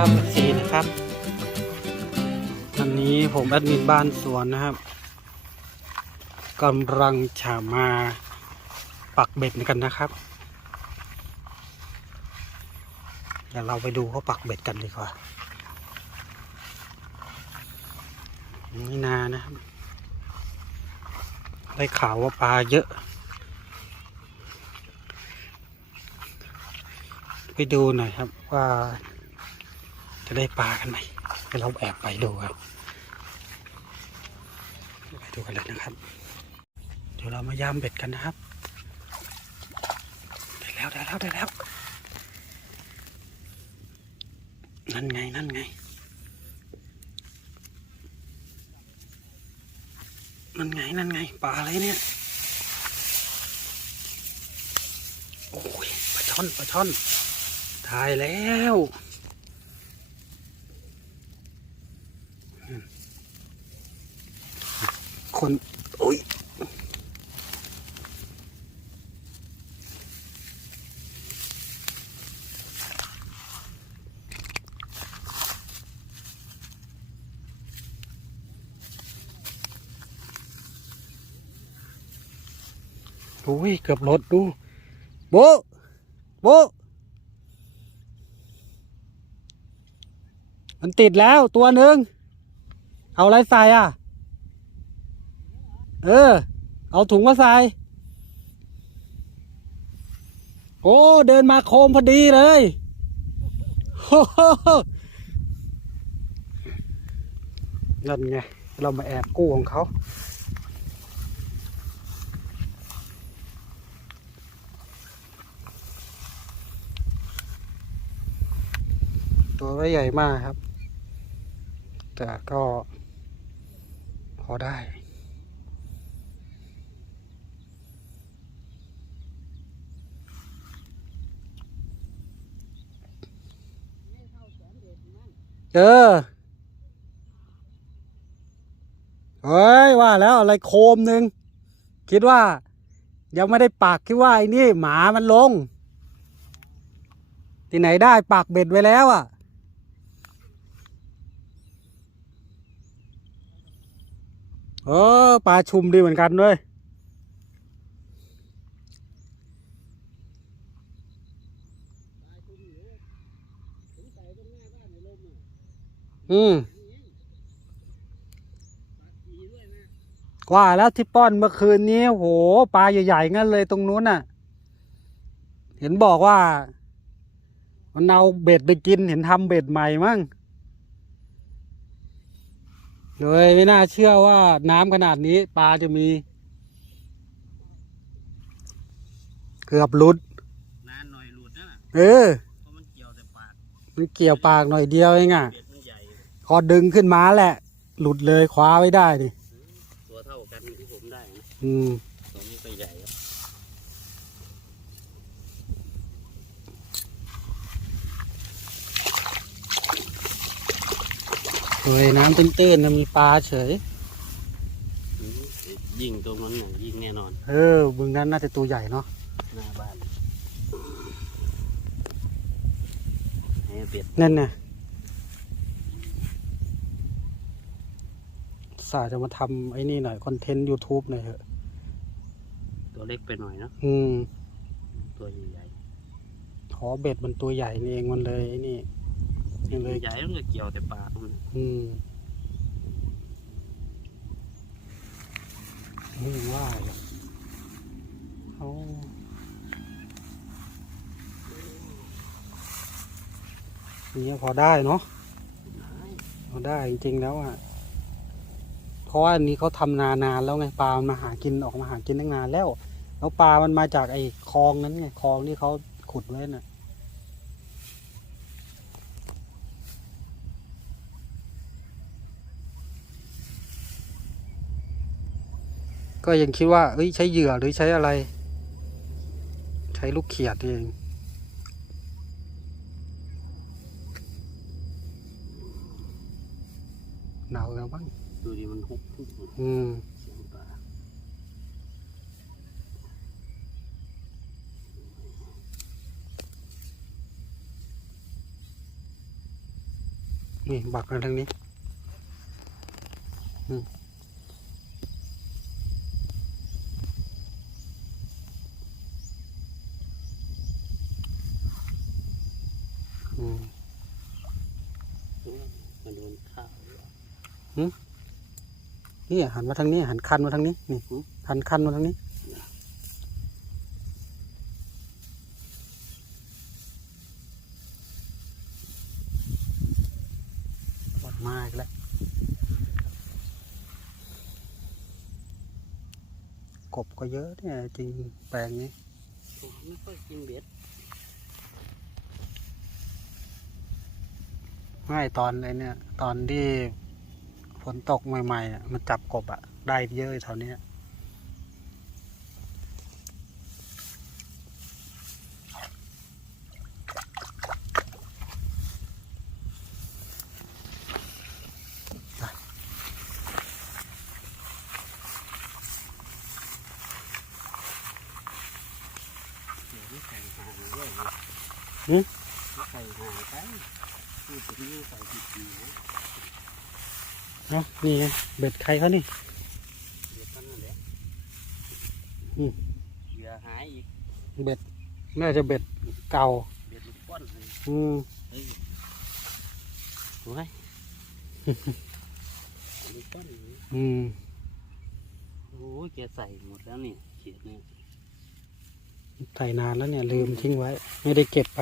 ครับสีนะครับวันนี้ผมแอดมินบ้านสวนนะครับกำลังจะมาปักเบ็ดกันนะครับ เดี๋ยวเราไปดูเขาปักเบ็ดกันดีกว่านี่นานะครับ ได้ข่าวว่าปลาเยอะ ไปดูหน่อยครับว่า จะได้ปลากันไหมเดี๋ยวเราแอบไปดูครับไปดูกันเลยนะครับ เดี๋ยวเรามาย่ามเบ็ดกันนะครับ ได้แล้วได้แล้วได้แล้ว นั่นไงนั่นไง นั่นไงนั่นไงปลาอะไรเนี่ยโอ้ยปลาช่อนปลาช่อนตายแล้วอืม คนโอ้ยโอ้ยเกือบรถดูโบโบมันติดแล้วตัวหนึ่งเอาอะไรใส่อะ เออ เอาถุงมาใส่โอ้เดินมาโคมพอดีเลยนั่นไง เรามาแอบกู้ของเขาตัวไม่ใหญ่มากครับ แต่ก็พอได้ เออเฮ้ยว่าแล้วอะไรโคมหนึ่งคิดว่า ยังไม่ได้ปักคิดว่าไอ้นี่ หมามันลง ที่ไหนได้ปักเบ็ดไว้แล้วอะเออปลาชุมดีเหมือนกันด้วย อืมกว่าแล้วที่ป้อนเมื่อคืนนี้โหปลาใหญ่ๆงั้นเลยตรงนู้นน่ะ เห็นบอกว่า มันเอาเบ็ดไปกินเห็นทำเบ็ดใหม่มั้งเลยไม่น่าเชื่อว่าน้ำขนาดนี้ปลาจะมี เกือบหลุดนานหน่อยหลุดนะน่ะเออเพราะมันเกี่ยวแต่ปากมันเกี่ยวปากหน่อยเดียวเองอะเบ็ดมันใหญ่ พอดึงขึ้นมาแหละ หลุดเลยคว้าไว้ได้ดิตัวเท่ากันที่ผมได้นะอืมตัวนี้ก็ใหญ่ครับเฮ้ยน้ำตื้นๆนะมีปลาเฉย อืมยิ่งตรงนั้นน่ะยิ่งแน่นอนเออบึงนั้นน่าจะตัวใหญ่เนาะหน้าบ้านให้เบ็ด นั่นน่ะ สาจะมาทำไอ้นี่หน่อยคอนเทนต์ YouTube หน่อยเถอะ ตัวเล็กไปหน่อยเนาะอืมตัวใหญ่ขอเบ็ดมันตัวใหญ่นี่เองมันเลยไอ้นี่ยังๆเลตัวยใหญ่มันก็เกี่ยวแต่ปากมันอืมไม่ว่าอยู่เขาเนี่ยพอได้เนาะ พอได้จริงๆแล้วอะ เพราะว่าอันนี้เขาทำนานานแล้วไงปลามันมาหากินออกมาหากินตั้งนานแล้ว แล้วปลามันมาจากไอ้คลองนั้นไงคลองที่เขาขุดไว้น่ะก็ยังคิดว่าเอ้ยใช้เหยื่อหรือใช้อะไร ใช้ลูกเขียดเองหนาวแล้วบ้าง ดูดิมันฮุบอืมเสียงปลานี่บักมาทางนี้อืมอืมมันโดนข้าว นี่หันมาทางนี้ หันคันมาทางนี้นี่อืมหันคันมาทางนี้หมดมากแล้วกบก็เยอะเนี่ยจริงแปลงนี้ผมไม่ค่อยกินเบ็ดไม่ตอนไอ้เนี่ย ตอนที่ฝ นตกใหม่ๆอะมันจับกบอะได้เยอะแถวเนี้ยเดี๋ยวไม่ใส่หางด้วยนะหึไม่ใส่หางไปพูดถึงนี่ใส่ผิดทีนะ เนาะนี่ไงเบ็ดใครเขานี่เดี๋ยวกันนั่นแหละอืมเหยื่อหายอีกเบ็ดน่าจะเบ็ดเก่าเบ็ดลูกก้อนเลยอืมเฮ้ยโอ้ยลูกก้อนเลยอืมโอ้ยแกใส่หมดแล้วนี่เขียดนี่ใส่นานแล้วเนี่ยลืมทิ้งไว้ ไม่ได้เก็บไป